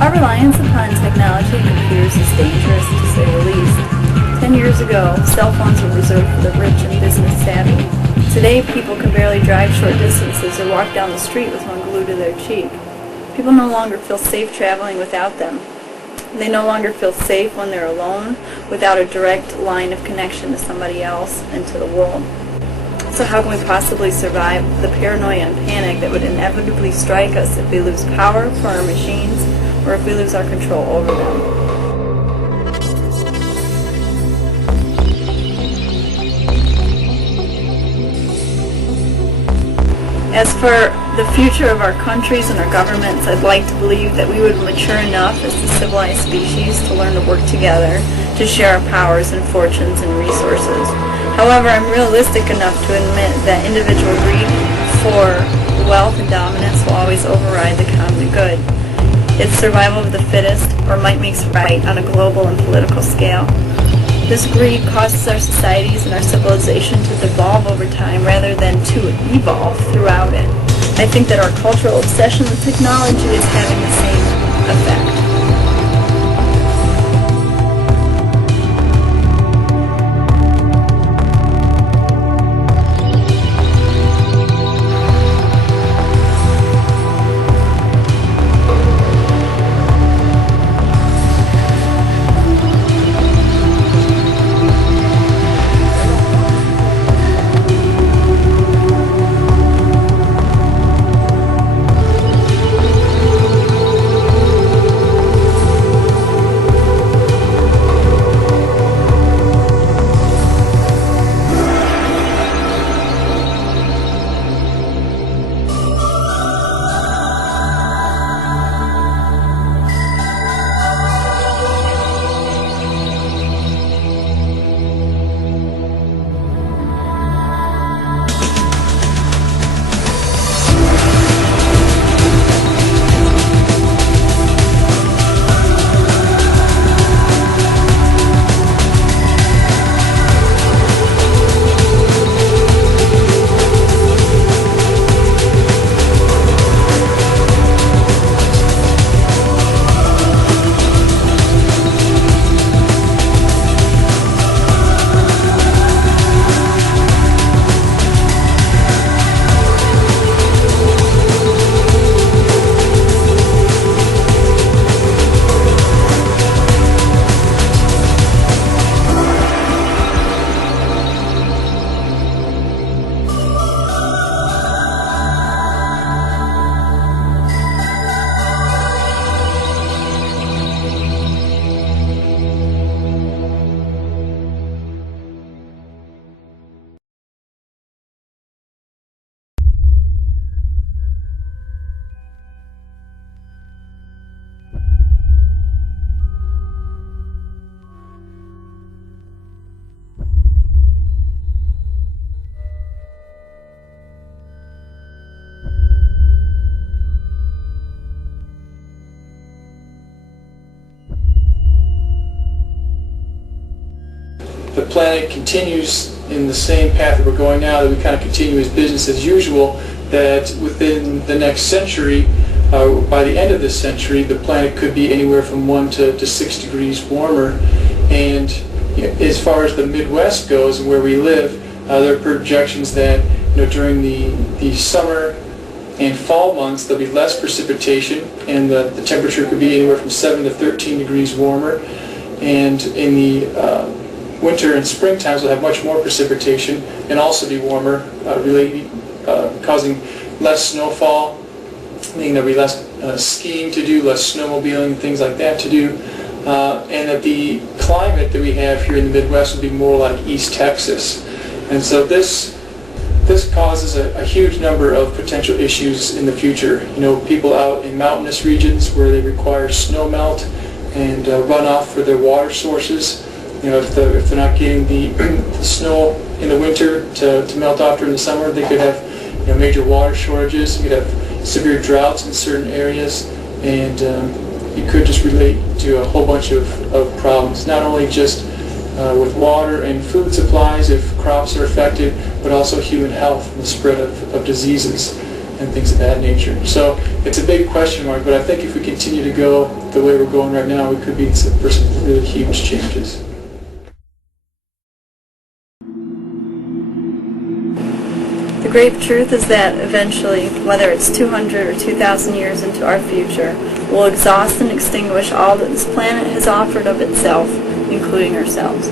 Our reliance upon technology and computers is dangerous, to say the least. 10 years ago, cell phones were reserved for the rich and business savvy. Today, people can barely drive short distances or walk down the street with one glued to their cheek. People no longer feel safe traveling without them. They no longer feel safe when they're alone, without a direct line of connection to somebody else and to the world. So how can we possibly survive the paranoia and panic that would inevitably strike us if we lose power for our machines or if we lose our control over them? As for the future of our countries and our governments, I'd like to believe that we would mature enough as a civilized species to learn to work together, to share our powers and fortunes and resources. However, I'm realistic enough to admit that individual greed for wealth and dominance will always override the common good. It's survival of the fittest, or might makes right on a global and political scale. This greed causes our societies and our civilization to devolve over time rather than to evolve throughout it. I think that our cultural obsession with technology is having the same effect. The planet continues in the same path that we're going now, that we kind of continue as business as usual, that within the next century, by the end of this century, the planet could be anywhere from 1 to 6 degrees warmer. And as far as the Midwest goes and where we live, there are projections that during the summer and fall months there'll be less precipitation, and the temperature could be anywhere from 7 to 13 degrees warmer. And in the winter and spring times will have much more precipitation and also be warmer, causing less snowfall, meaning there'll be less skiing to do, less snowmobiling, things like that to do, and that the climate that we have here in the Midwest will be more like East Texas. And so this causes a huge number of potential issues in the future. People out in mountainous regions where they require snow melt and runoff for their water sources. If they're not getting the snow in the winter to melt off during the summer, they could have major water shortages. You could have severe droughts in certain areas, and it could just relate to a whole bunch of problems, not only just with water and food supplies if crops are affected, but also human health and the spread of diseases and things of that nature. So it's a big question mark, but I think if we continue to go the way we're going right now, we could be for some really huge changes. The great truth is that eventually, whether it's 200 or 2,000 years into our future, we'll exhaust and extinguish all that this planet has offered of itself, including ourselves.